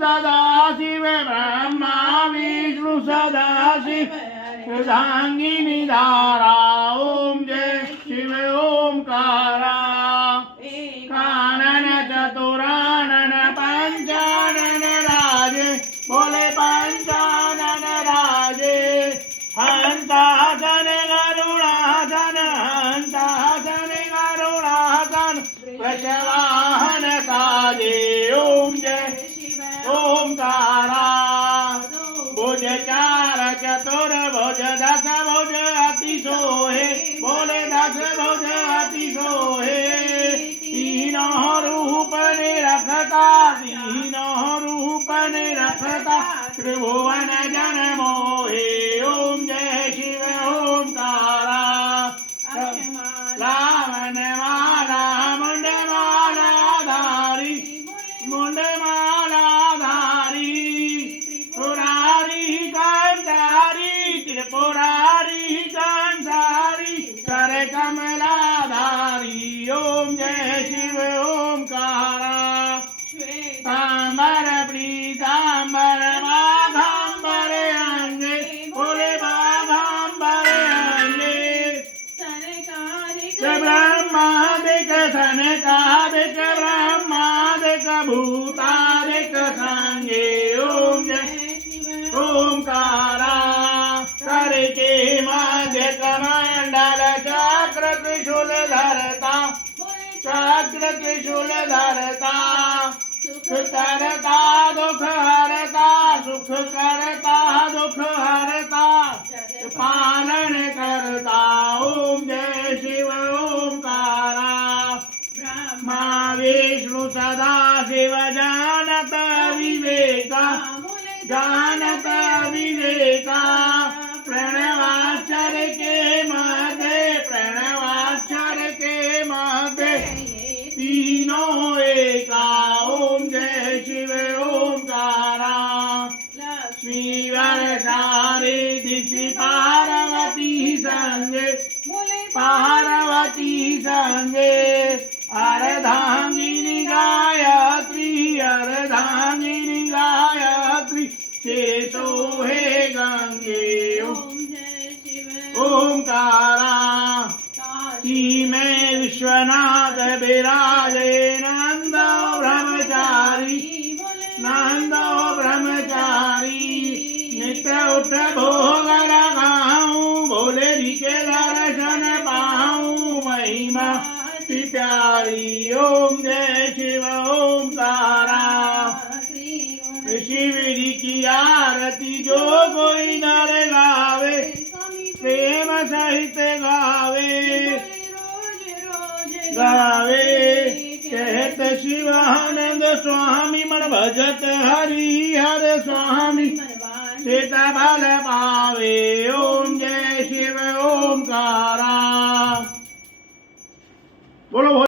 सदाशिव ब्रह्मा विष्णु सदाशिव अर्धांगिनी धारा ओम जय शिव ओंकारा कानन चतुरानन पंचानन राजे बोले पंचानन राजे हंतासन गरुड़ासन हंतासन गरुड़ासन वृषवाहन साजे ओम जय ओंकारा भुज चार चतुर्भुज दस भुज अति सोहे बोले दस भुज अति सोहे तीनों रूप निरखता तीनों रूप निरखता त्रिभुवन जन मोहे ओम जय शिव ओंकारा रावण माला मुंड माला धारी मुंड माला धारी पुरारी कांतारी त्रिपुरारी कांतारी कर कमलाधारी ओम जय शिव ओंकारा तांबर पीतांबर माघांबर अंगे बोले माघांबर अंगे ब्रह्मादिक सनकादिक ब्रह्मादिक भूतादिक संगे ओम जय ओंकारा करके मध्य कमंडल चक्र त्रिशूल धरता चक्र त्रिशूल धरता सुख करता दुख हरता सुख करता दुख हरता पालन करता ओम जय शिव ओंकारा ब्रह्मा विष्णु सदा शिव जानत विवेका जानत विवेका प्रणवाक्षर के मध्य प्रणवाक्षर के मध्य तीनों एका ओम जय शिव ओंकारा लक्ष्मी वरसारे दिशि पार्वती संगे पार्वती संगे अर्धांगिनी गायत्री अर्धांगिनी गायत्री शेषो हे गंगे ओंकारा काशी में विश्वनाथ विराजे नंदो ब्रह्मचारी नंदो ब्रह्मचारी नित्य उठ भोग लगाऊं भोले जी के दर्शन पाऊं महिमा की प्यारी ओम जय शिव ओंकारा शिव जी की आरती जो कोई नर गावे प्रेम सहित गावे गावे कहत शिवानंद स्वामी मन भजत हरि हर स्वामी सीता बल पावे ओम जय शिव ओंकारा बोलो।